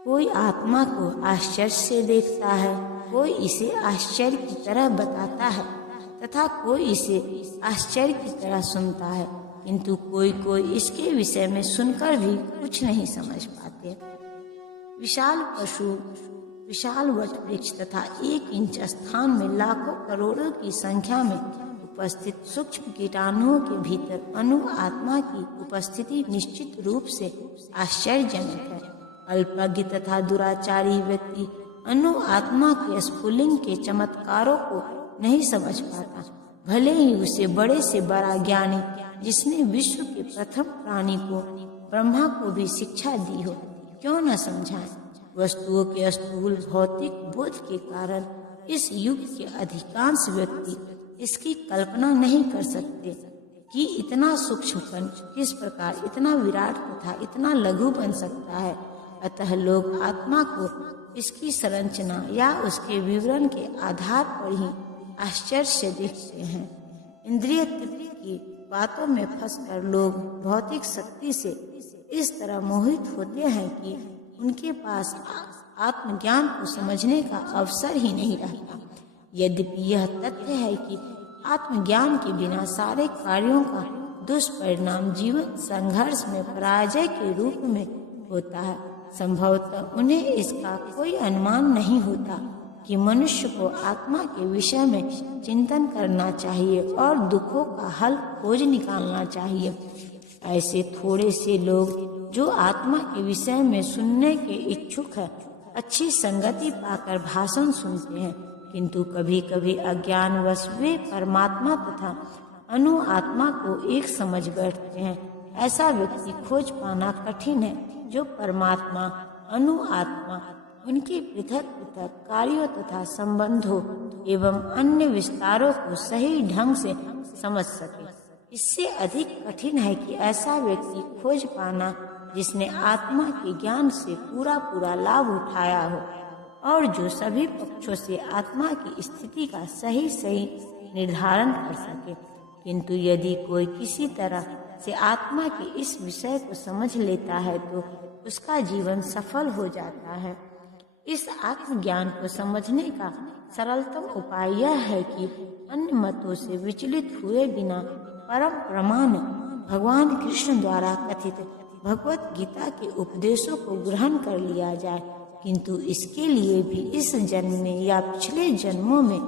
कोई आत्मा को आश्चर्य से देखता है, कोई इसे आश्चर्य की तरह बताता है तथा कोई इसे आश्चर्य की तरह सुनता है, किंतु कोई कोई इसके विषय में सुनकर भी कुछ नहीं समझ पाते। विशाल पशु, विशाल वट वृक्ष तथा 1 इंच स्थान में लाखों करोड़ों की संख्या में उपस्थित सूक्ष्म कीटाणुओं के भीतर अणु आत्मा की उपस्थिति निश्चित रूप से आश्चर्यजनक है। अल्पज्ञ तथा दुराचारी व्यक्ति अणु आत्मा के स्फुलिंग के चमत्कारों को नहीं समझ पाता, भले ही उसे बड़े से बड़ा ज्ञानी जिसने विश्व के प्रथम प्राणी को ब्रह्मा को भी शिक्षा दी हो क्यों न समझाएं। वस्तुओं के स्थूल भौतिक बोध के कारण इस युग के अधिकांश व्यक्ति इसकी कल्पना नहीं कर सकते कि इतना सूक्ष्म कण किस प्रकार इतना विराट तथा इतना लघु बन सकता है। अतः लोग आत्मा को इसकी संरचना या उसके विवरण के आधार पर ही आश्चर्य से देखते हैं। इंद्रिय तृप्ति की बातों में फंसकर लोग भौतिक शक्ति से इस तरह मोहित होते हैं कि उनके पास आत्मज्ञान को समझने का अवसर ही नहीं रहता। यद्यपि यह तथ्य है कि आत्मज्ञान के बिना सारे कार्यों का दुष्परिणाम जीवन संघर्ष में पराजय के रूप में होता है, संभवतः उन्हें इसका कोई अनुमान नहीं होता कि मनुष्य को आत्मा के विषय में चिंतन करना चाहिए और दुखों का हल खोज निकालना चाहिए। ऐसे थोड़े से लोग जो आत्मा के विषय में सुनने के इच्छुक है, अच्छी संगति पाकर भाषण सुनते हैं, किंतु कभी कभी अज्ञानवश वे परमात्मा तथा अनु आत्मा को एक समझ बैठते हैं। ऐसा व्यक्ति खोज पाना कठिन है जो परमात्मा अनु आत्मा उनके पृथक पृथक कार्यों तथा संबंधों एवं अन्य विस्तारों को सही ढंग से समझ सके। इससे अधिक कठिन है कि ऐसा व्यक्ति खोज पाना जिसने आत्मा के ज्ञान से पूरा लाभ उठाया हो और जो सभी पक्षों से आत्मा की स्थिति का सही निर्धारण कर सके। किंतु यदि कोई किसी तरह से आत्मा के इस विषय को समझ लेता है तो उसका जीवन सफल हो जाता है। इस आत्मज्ञान को समझने का सरलतम उपाय यह है कि अन्य मतों से विचलित हुए बिना परम प्रमाण भगवान कृष्ण द्वारा कथित भगवत गीता के उपदेशों को ग्रहण कर लिया जाए। किंतु इसके लिए भी इस जन्म में या पिछले जन्मों में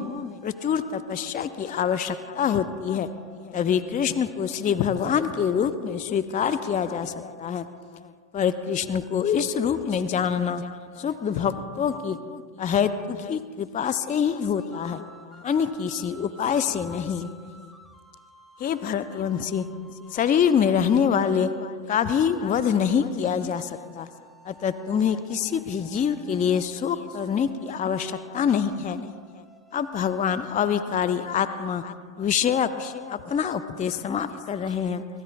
प्रचुर तपस्या की आवश्यकता होती है, तभी कृष्ण को श्री भगवान के रूप में स्वीकार किया जा सकता है। पर कृष्ण को इस रूप में जानना शुद्ध भक्तों की अहेतुकी कृपा से ही होता है, अन्य किसी उपाय से नहीं। हे भरतवंशी, शरीर में रहने वाले का भी वध नहीं किया जा सकता, अतः तुम्हें किसी भी जीव के लिए शोक करने की आवश्यकता नहीं है। अब भगवान अविकारी आत्मा विषयक अपना उपदेश समाप्त कर रहे हैं।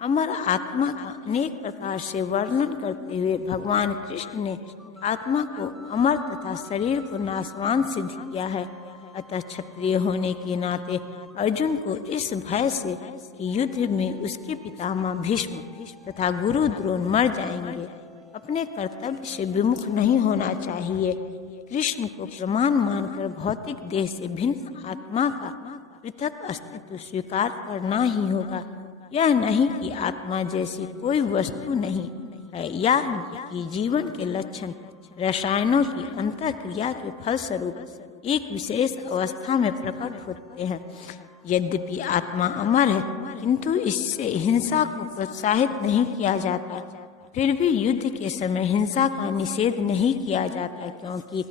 अमर आत्मा का अनेक प्रकार से वर्णन करते हुए भगवान कृष्ण ने आत्मा को अमर तथा शरीर को नाशवान सिद्ध किया है। अतः क्षत्रिय होने के नाते अर्जुन को इस भय से कि युद्ध में उसके पितामह भीष्म तथा गुरु द्रोण मर जाएंगे, अपने कर्तव्य से विमुख नहीं होना चाहिए। कृष्ण को प्रमाण मानकर भौतिक देह से भिन्न आत्मा का पृथक अस्तित्व स्वीकार करना ही होगा। यह नहीं कि आत्मा जैसी कोई वस्तु नहीं है या कि जीवन के लक्षण रसायनों की अंतःक्रिया के फलस्वरूप एक विशेष अवस्था में प्रकट होते हैं। यद्यपि आत्मा अमर है, किंतु इससे हिंसा को प्रोत्साहित नहीं किया जाता। फिर भी युद्ध के समय हिंसा का निषेध नहीं किया जाता, क्योंकि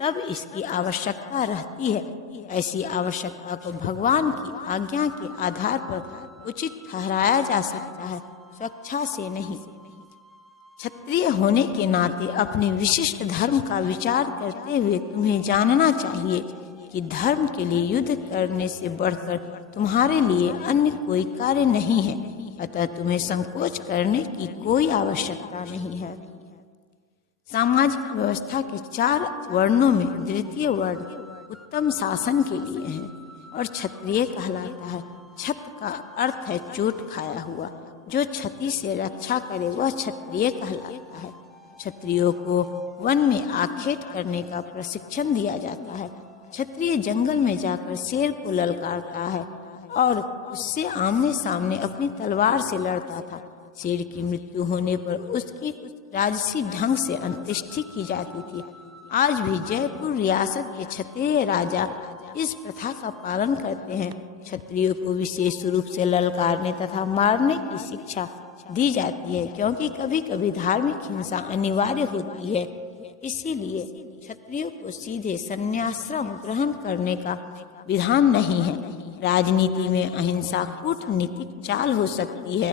तब इसकी आवश्यकता रहती है। ऐसी आवश्यकता को भगवान की आज्ञा के आधार पर उचित ठहराया जा सकता है, स्वेच्छा से नहीं। क्षत्रिय होने के नाते अपने विशिष्ट धर्म का विचार करते हुए तुम्हें जानना चाहिए कि धर्म के लिए युद्ध करने से बढ़कर तुम्हारे लिए अन्य कोई कार्य नहीं है, अतः तुम्हें संकोच करने की कोई आवश्यकता नहीं है। सामाजिक व्यवस्था के 4 वर्णों में द्वितीय वर्ण उत्तम शासन के लिए है और क्षत्रिय कहलाता है। छत का अर्थ है चोट खाया हुआ, जो क्षति से रक्षा करे वह क्षत्रिय कहलाता है। क्षत्रियों को वन में आखेट करने का प्रशिक्षण दिया जाता है। क्षत्रिय जंगल में जाकर शेर को ललकारता है और उससे आमने सामने अपनी तलवार से लड़ता था। शेर की मृत्यु होने पर उसकी राजसी ढंग से अंत्येष्टि की जाती थी। आज भी जयपुर रियासत के क्षत्रिय राजा इस प्रथा का पालन करते हैं। क्षत्रियों को विशेष रूप से ललकारने तथा मारने की शिक्षा दी जाती है, क्योंकि कभी कभी धार्मिक हिंसा अनिवार्य होती है। इसीलिए क्षत्रियों को सीधे संन्यासाश्रम ग्रहण करने का विधान नहीं है। राजनीति में अहिंसा कूटनीतिक चाल हो सकती है,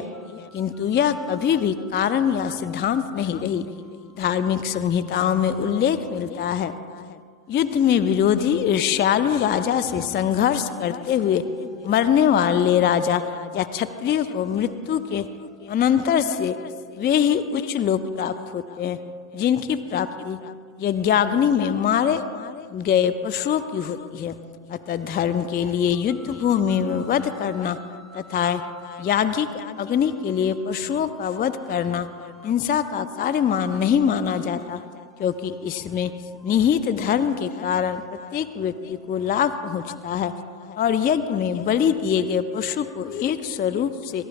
किंतु यह कभी भी कारण या सिद्धांत नहीं रही। धार्मिक संहिताओं में उल्लेख मिलता है, युद्ध में विरोधी ईर्ष्यालु राजा से संघर्ष करते हुए मरने वाले राजा या क्षत्रिय को मृत्यु के अनंतर से वे ही उच्च लोक प्राप्त होते हैं, जिनकी प्राप्ति यज्ञाग्नि में मारे गए पशुओं की होती है। अतः धर्म के लिए युद्ध भूमि में वध करना तथा याज्ञिक अग्नि के लिए पशुओं का वध करना हिंसा का कार्य नहीं माना जाता, क्योंकि इसमें निहित धर्म के कारण प्रत्येक व्यक्ति को लाभ पहुंचता है और यज्ञ में बलि दिए गए पशु को एक स्वरूप से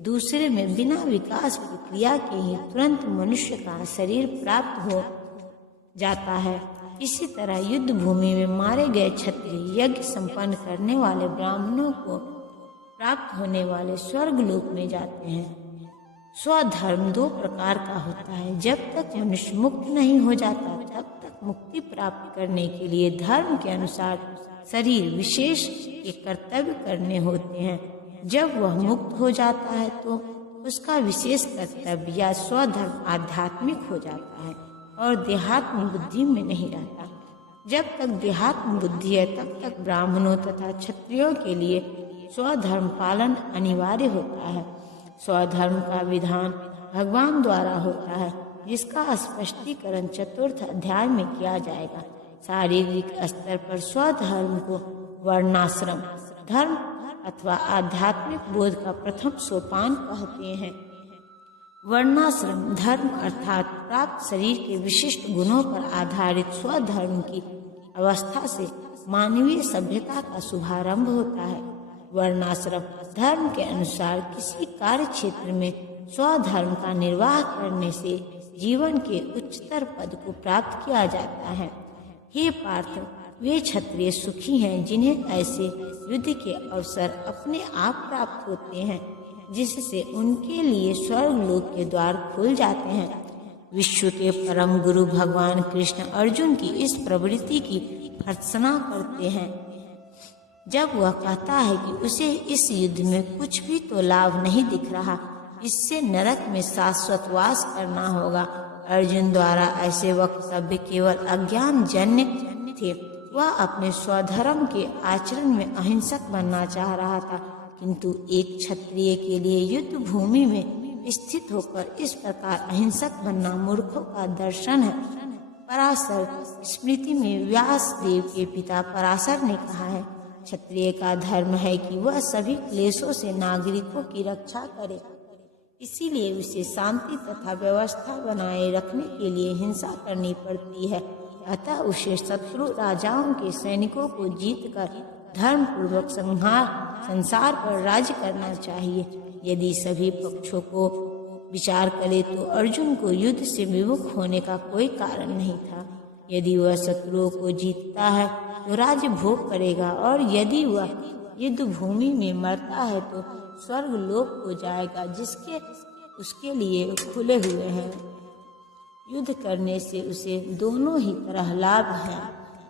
दूसरे में बिना विकास प्रक्रिया के ही तुरंत मनुष्य का शरीर प्राप्त हो जाता है। इसी तरह युद्ध भूमि में मारे गए क्षत्रिय यज्ञ संपन्न करने वाले ब्राह्मणों को प्राप्त होने वाले स्वर्ग लोक में जाते हैं। स्वधर्म दो प्रकार का होता है। जब तक मनुष्य मुक्त नहीं हो जाता तब तक मुक्ति प्राप्त करने के लिए धर्म के अनुसार शरीर विशेष के कर्तव्य करने होते हैं। जब वह मुक्त हो जाता है तो उसका विशेष कर्तव्य या स्वधर्म आध्यात्मिक हो जाता है और देहात्म बुद्धि में नहीं रहता। जब तक देहात्म बुद्धि है तब तक ब्राह्मणों तथा क्षत्रियों के लिए स्वधर्म पालन अनिवार्य होता है। स्वधर्म का विधान भगवान द्वारा होता है, जिसका स्पष्टीकरण चतुर्थ अध्याय में किया जाएगा। शारीरिक स्तर पर स्वधर्म को वर्णाश्रम धर्म अथवा आध्यात्मिक बोध का प्रथम सोपान कहते हैं। वर्णाश्रम धर्म अर्थात प्राप्त शरीर के विशिष्ट गुणों पर आधारित स्वधर्म की अवस्था से मानवीय सभ्यता का शुभारंभ होता है। वर्णाश्रम धर्म के अनुसार किसी कार्य क्षेत्र में स्वधर्म का निर्वाह करने से जीवन के उच्चतर पद को प्राप्त किया जाता है। हे पार्थ, वे क्षत्रिय सुखी हैं जिन्हें ऐसे युद्ध के अवसर अपने आप प्राप्त होते हैं, जिससे उनके लिए स्वर्ग लोक के द्वार खुल जाते हैं। विश्व के परम गुरु भगवान कृष्ण अर्जुन की इस प्रवृत्ति की भर्त्सना करते हैं। जब वह कहता है कि उसे इस युद्ध में कुछ भी तो लाभ नहीं दिख रहा, इससे नरक में शाश्वत वास करना होगा। अर्जुन द्वारा ऐसे वक्तव्य केवल अज्ञान जन्य थे। वह अपने स्वधर्म के आचरण में अहिंसक बनना चाह रहा था, किंतु एक क्षत्रिय के लिए युद्ध भूमि में स्थित होकर इस प्रकार अहिंसक बनना मूर्खों का दर्शन है। पराशर स्मृति में व्यास देव के पिता पराशर ने कहा है, क्षत्रिय का धर्म है कि वह सभी क्लेशों से नागरिकों की रक्षा करे। इसीलिए उसे शांति तथा व्यवस्था बनाए रखने के लिए हिंसा करनी पड़ती है। अतः उसे शत्रु राजाओं के सैनिकों को जीतकर धर्म पूर्वक संसार पर राज्य करना चाहिए। यदि सभी पक्षों को विचार करे तो अर्जुन को युद्ध से विमुख होने का कोई कारण नहीं था। यदि वह शत्रुओं को जीतता है तो राज्य भोग करेगा, और यदि वह युद्ध भूमि में मरता है तो स्वर्ग लोक को जाएगा, जिसके उसके लिए खुले हुए हैं। युद्ध करने से उसे दोनों ही तरह लाभ हैं।